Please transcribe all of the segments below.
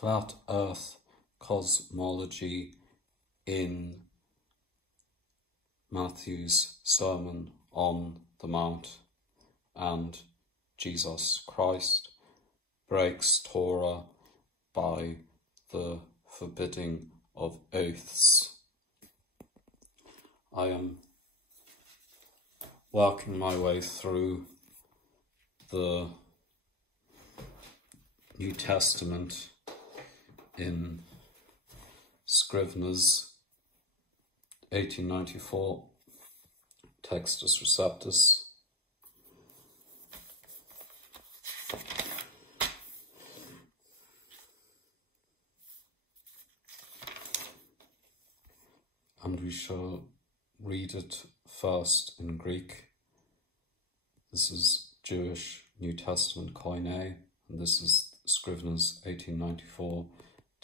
flat earth cosmology in Matthew's Sermon on the Mount, and Jesus Christ breaks Torah by the forbidding of oaths. I am working my way through the New Testament in Scrivener's 1894 Textus Receptus. And we shall read it first in Greek. This is Jewish New Testament Koine, and this is Scrivener's 1894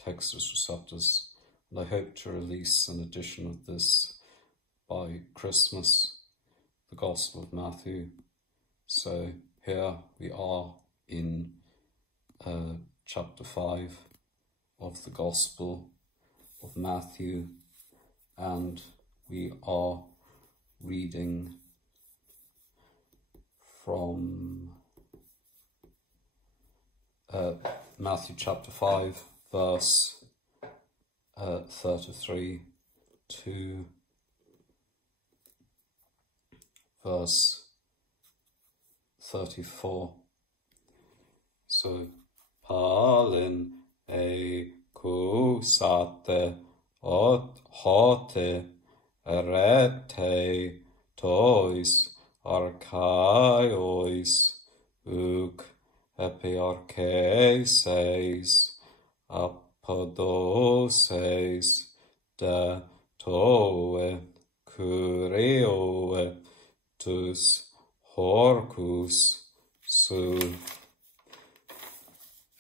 Textus Receptus. And I hope to release an edition of this by Christmas, the Gospel of Matthew. So here we are in chapter 5 of the Gospel of Matthew, and we are reading from Matthew chapter 5, verse 33 to verse 34. So, palin e kusate ot hote erete tois archaiois uk epiarcheses apodoses de toe curioe tus horcus su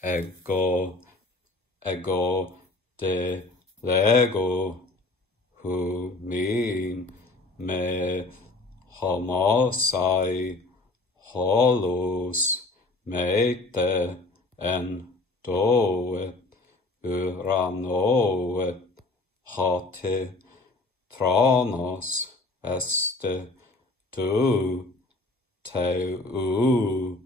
ego de lego humin me homosai holos mete en doe uranoe hate tronos este tu teu.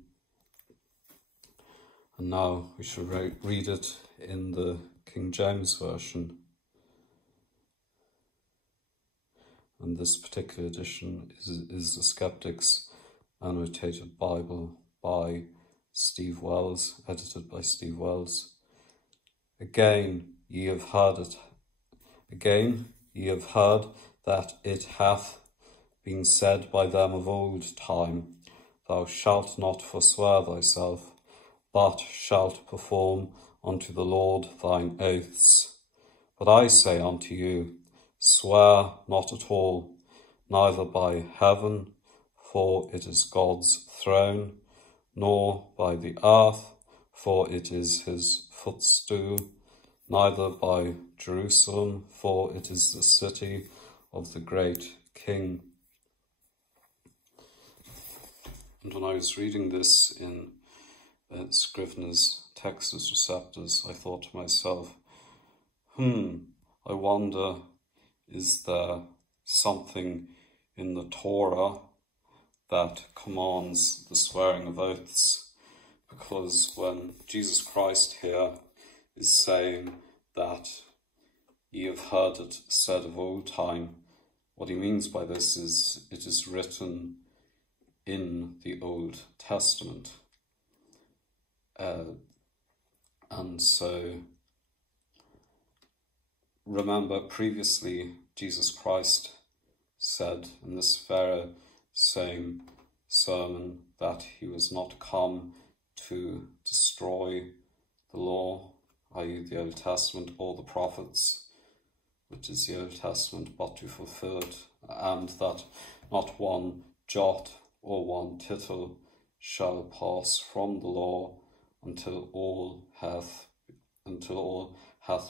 And now we shall read it in the King James Version. And this particular edition is the Skeptic's Annotated Bible by Steve Wells, edited by Steve Wells. Again ye have heard that it hath been said by them of old time, thou shalt not forswear thyself, but shalt perform unto the Lord thine oaths. But I say unto you, swear not at all, neither by heaven, for it is God's throne, nor by the earth, for it is his footstool, neither by Jerusalem, for it is the city of the great King. And when I was reading this in Scrivener's Textus Receptus, I thought to myself, I wonder, is there something in the Torah that commands the swearing of oaths? Because when Jesus Christ here is saying that ye have heard it said of old time, what he means by this is it is written in the Old Testament. And so, remember previously Jesus Christ said in this very same sermon that he was not come to destroy the law, i.e. the Old Testament, or the prophets, which is the Old Testament, but to fulfill it, and that not one jot or one tittle shall pass from the law until all hath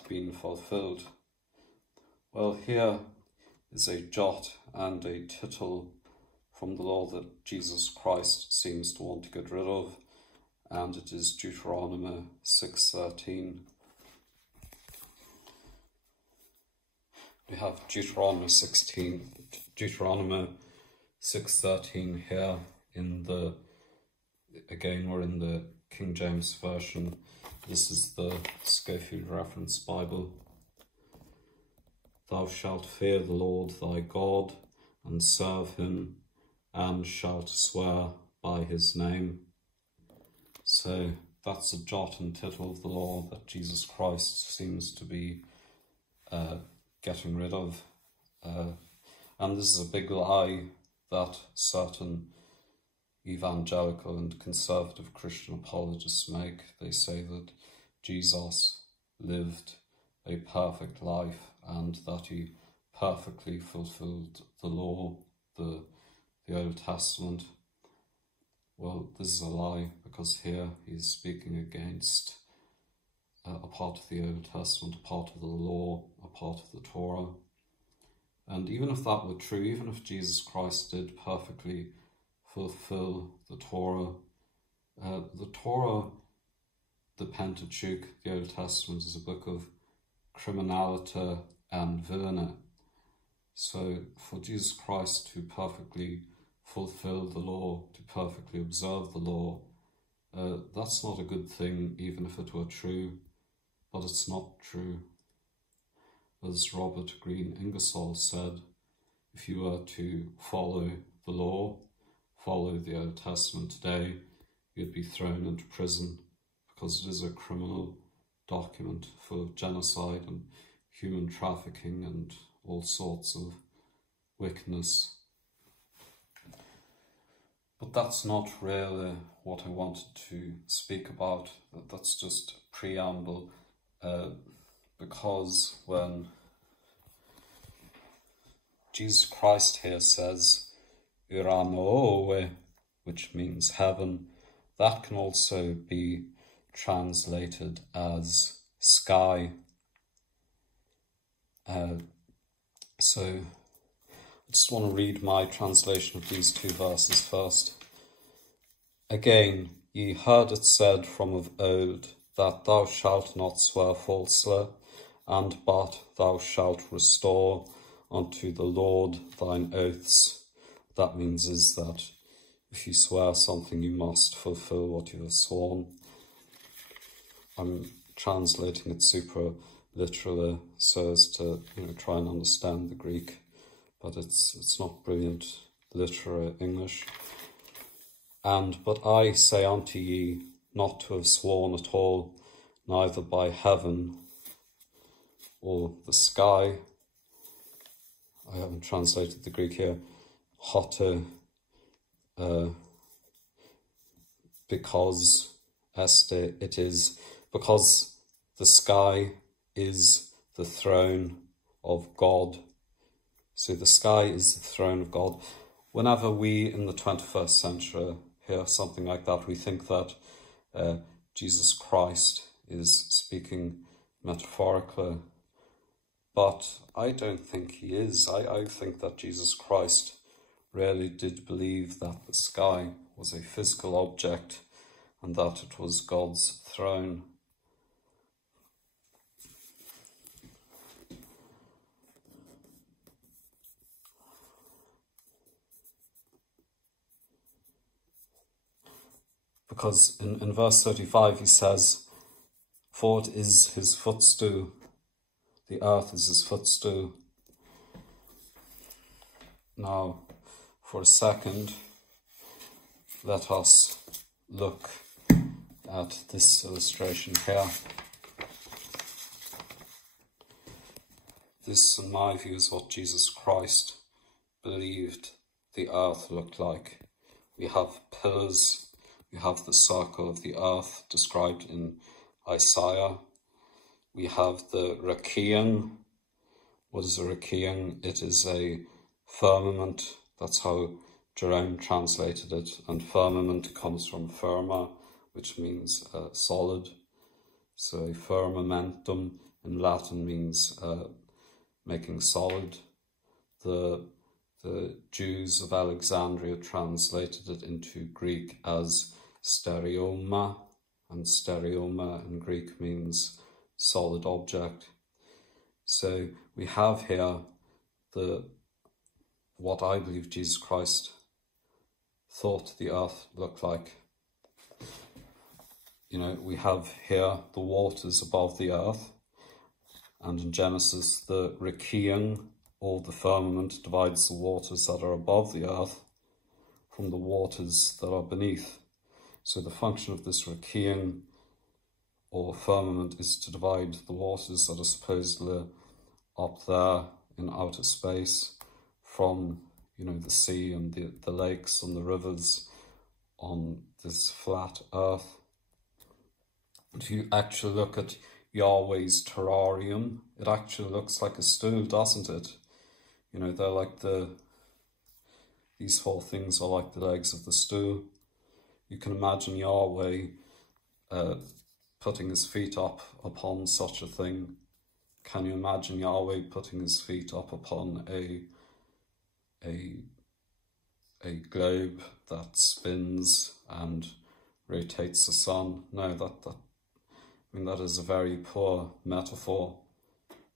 been fulfilled. Well, here is a jot and a tittle from the law that Jesus Christ seems to want to get rid of, and it is Deuteronomy 6:13. We have Deuteronomy 6:13 here in the, again we're in the King James Version. This is the Schofield Reference Bible. Thou shalt fear the Lord thy God, and serve him, and shalt swear by his name. So that's a jot and tittle of the law that Jesus Christ seems to be getting rid of. And this is a big lie that certain evangelical and conservative Christian apologists make. They say that Jesus lived a perfect life and that he perfectly fulfilled the law, the Old Testament. Well, this is a lie, because here he's speaking against a part of the Old Testament, a part of the law, a part of the Torah. And even if that were true, even if Jesus Christ did perfectly fulfill the Torah, the Pentateuch, the Old Testament, is a book of criminality and villainy. So for Jesus Christ to perfectly fulfill the law, to perfectly observe the law, that's not a good thing, even if it were true. But it's not true. As Robert Green Ingersoll said, if you were to follow the law, follow the Old Testament today, you'd be thrown into prison, because it is a criminal document full of genocide and human trafficking and all sorts of wickedness. But that's not really what I wanted to speak about. That's just a preamble, because when Jesus Christ here says Uramoe, which means heaven, that can also be translated as sky. So I just want to read my translation of these two verses first. Again, ye heard it said from of old, that thou shalt not swear falsely, and but thou shalt restore unto the Lord thine oaths. What that means is that if you swear something, you must fulfill what you have sworn. I'm translating it super literally so as to try and understand the Greek, but it's not brilliant literary English. But I say unto ye, not to have sworn at all, neither by heaven or the sky. I haven't translated the Greek here. Hote, because este, it is, because the sky is the throne of God. So the sky is the throne of God. Whenever we in the 21st century hear something like that, we think that Jesus Christ is speaking metaphorically. But I don't think he is. I think that Jesus Christ really did believe that the sky was a physical object and that it was God's throne. Because in verse 35 he says, for it is his footstool, the earth is his footstool. Now, for a second, let us look at this illustration here. This, in my view, is what Jesus Christ believed the earth looked like. We have pillars. We have the circle of the earth described in Isaiah. We have the Rakian. What is a Rakian? It is a firmament. That's how Jerome translated it. And firmament comes from firma, which means solid. So a firmamentum in Latin means making solid. The Jews of Alexandria translated it into Greek as stereoma, and stereoma in Greek means solid object. So we have here what I believe Jesus Christ thought the earth looked like. You know, we have here the waters above the earth, and in Genesis the Rikian, or the firmament, divides the waters that are above the earth from the waters that are beneath. So the function of this Rikian, or firmament, is to divide the waters that are supposedly up there in outer space from, you know, the sea and the lakes and the rivers on this flat earth. If you actually look at Yahweh's terrarium, it actually looks like a stool, doesn't it? You know, they're like these four things are like the legs of the stool. You can imagine Yahweh putting his feet up upon such a thing. Can you imagine Yahweh putting his feet up upon a globe that spins and rotates the sun? No, that is a very poor metaphor.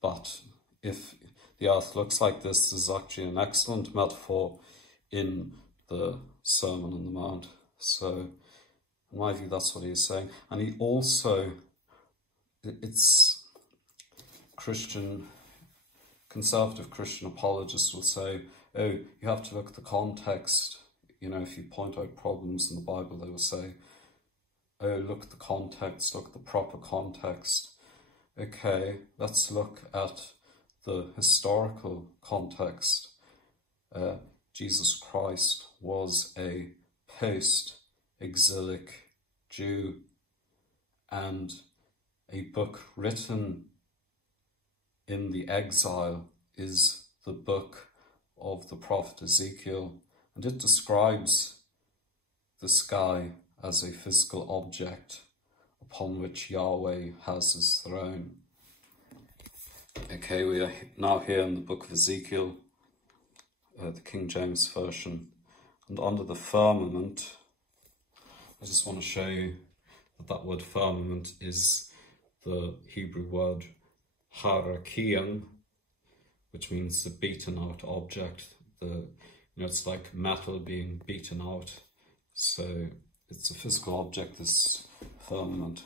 But if the earth looks like this is actually an excellent metaphor in the Sermon on the Mount. So, in my view, that's what he's saying. And he also, it's conservative Christian apologists will say, oh, you have to look at the context. You know, if you point out problems in the Bible, they will say, oh, look at the context, look at the proper context. Okay, let's look at the historical context. Jesus Christ was a post-exilic Jew, and a book written in the exile is the book of the prophet Ezekiel, and it describes the sky as a physical object upon which Yahweh has his throne. Okay, we are now here in the book of Ezekiel, the King James Version, and under the firmament, I just want to show you that word firmament is the Hebrew word harakian, which means the beaten out object. It's like metal being beaten out. So it's a physical object, this firmament.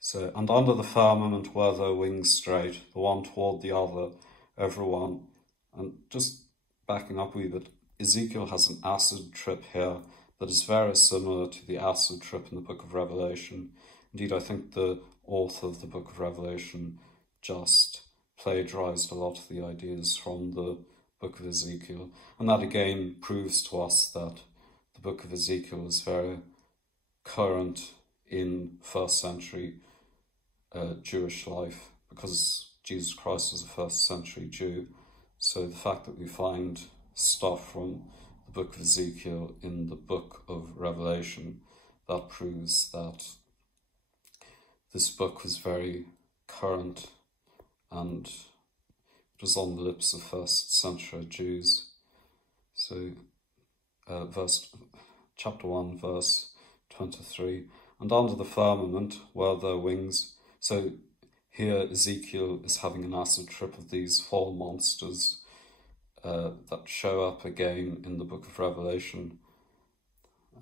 So, and under the firmament were their wings straight, the one toward the other, everyone. And just backing up a wee bit, Ezekiel has an acid trip here that is very similar to the acid trip in the book of Revelation. Indeed, I think the author of the book of Revelation just plagiarized a lot of the ideas from the book of Ezekiel. And that again proves to us that the book of Ezekiel is very current in first century Jewish life, because Jesus Christ was a first century Jew. So the fact that we find stuff from the book of Ezekiel in the book of Revelation, that proves that this book was very current and it was on the lips of first century Jews. So chapter 1, verse 23, and under the firmament were their wings. So here Ezekiel is having an acid trip of these fall monsters that show up again in the book of Revelation,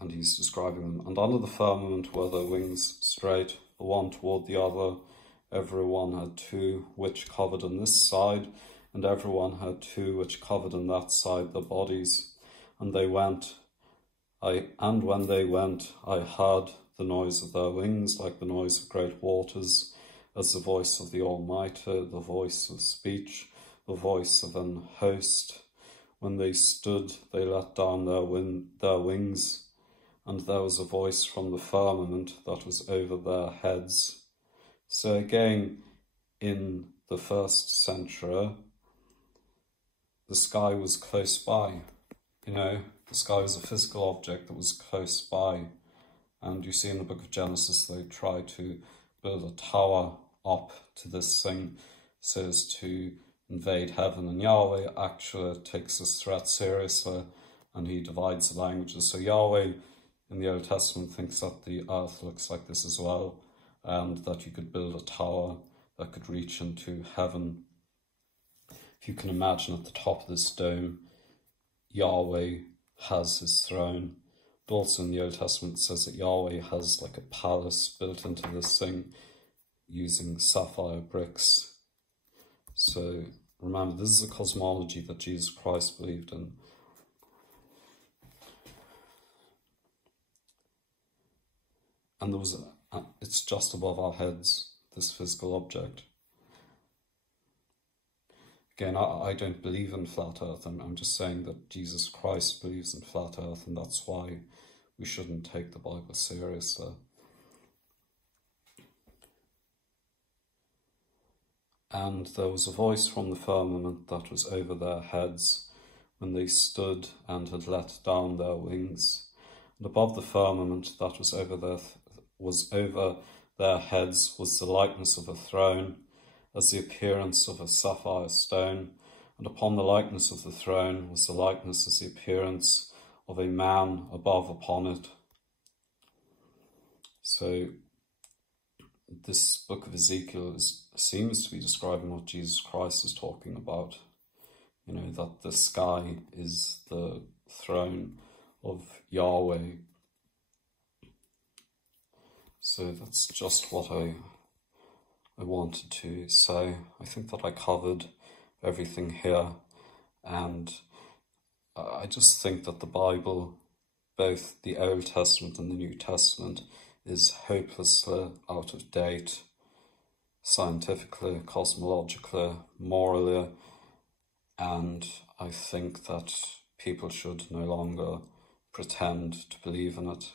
and he's describing them. And under the firmament were their wings straight, the one toward the other. Every one had two, which covered on this side, and every one had two, which covered on that side, their bodies. And they went. And when they went, I heard the noise of their wings, like the noise of great waters, as the voice of the Almighty, the voice of speech, the voice of an host. When they stood, they let down their wings, and there was a voice from the firmament that was over their heads. So again, in the first century, the sky was close by. You know, the sky was a physical object that was close by. And you see in the book of Genesis, they try to build a tower up to this thing so as to invade heaven. And Yahweh actually takes this threat seriously, and he divides the languages. So Yahweh in the Old Testament thinks that the earth looks like this as well, and that you could build a tower that could reach into heaven. If you can imagine, at the top of this dome, Yahweh has his throne. But also in the Old Testament it says that Yahweh has like a palace built into this thing using sapphire bricks. So remember, this is a cosmology that Jesus Christ believed in. And it's just above our heads, this physical object. Again, I don't believe in flat earth. I'm just saying that Jesus Christ believes in flat earth, and that's why we shouldn't take the Bible seriously. And there was a voice from the firmament that was over their heads when they stood and had let down their wings. And above the firmament that was over their heads was the likeness of a throne, as the appearance of a sapphire stone, and upon the likeness of the throne was the likeness as the appearance of a man above upon it. So this book of Ezekiel seems to be describing what Jesus Christ is talking about. You know, that the sky is the throne of Yahweh. So that's just what I wanted to say. I think that I covered everything here, and I just think that the Bible, both the Old Testament and the New Testament, is hopelessly out of date, scientifically, cosmologically, morally, and I think that people should no longer pretend to believe in it.